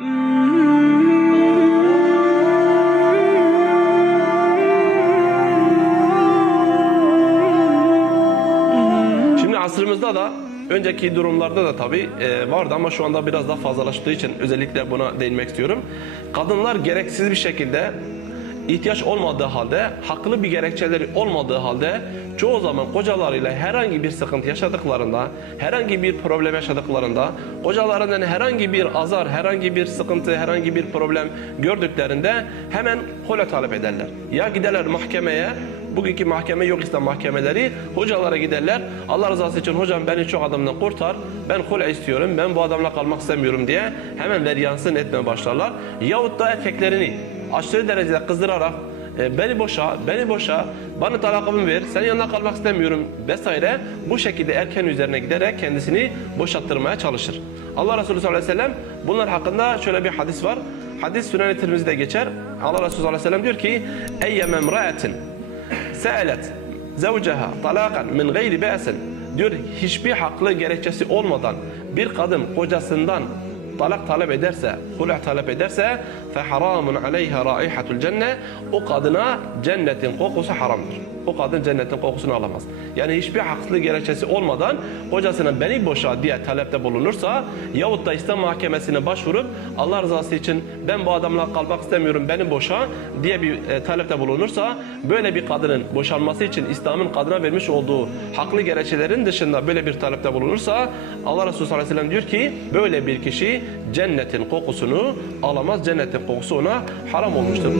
Şimdi asrımızda da önceki durumlarda da tabii e, vardı ama şu anda biraz daha fazlalaştığı için özellikle buna değinmek istiyorum. Kadınlar gereksiz bir şekilde ihtiyaç olmadığı halde, haklı bir gerekçeleri olmadığı halde çoğu zaman kocalarıyla herhangi bir sıkıntı yaşadıklarında, herhangi bir problem yaşadıklarında, kocalarından herhangi bir azar, herhangi bir sıkıntı, herhangi bir problem gördüklerinde hemen hole talep ederler. Ya giderler mahkemeye, bugünkü mahkeme yok İslam mahkemeleri, hocalara giderler. Allah rızası için hocam beni çok adamdan kurtar, ben hule istiyorum, ben bu adamla kalmak istemiyorum diye hemen veryansın etmeye başlarlar. Yahut da erkeklerini aşırı derecede kızdırarak e, beni boşa, beni boşa, bana talakımı ver, senin yanına kalmak istemiyorum vesaire bu şekilde erken üzerine giderek kendisini boşattırmaya çalışır. Allah Resulü sallallahu aleyhi ve sellem bunlar hakkında şöyle bir hadis var. Hadis Sünen-i geçer. Allah Resulü sallallahu aleyhi ve sellem diyor ki Eyyem emra'etin se'elet zevceha talakan min gayri be'sin diyor hiçbir haklı gerekçesi olmadan bir kadın kocasından talak talep ederse, hula talep ederse fe haramun aleyha raihatul cenne o kadına cennetin kokusu haramdır. O kadın cennetin kokusunu alamaz. Yani hiçbir haklı gerekçesi olmadan kocasına beni boşa diye talepte bulunursa yahut da İslam mahkemesine başvurup Allah rızası için ben bu adamla kalmak istemiyorum beni boşa diye bir e, talepte bulunursa böyle bir kadının boşanması için İslam'ın kadına vermiş olduğu haklı gerekçelerin dışında böyle bir talepte bulunursa Allah Resulü sallallahu aleyhi ve sellem diyor ki böyle bir kişi cennetin kokusunu alamaz. Cennetin kokusu ona haram olmuştur.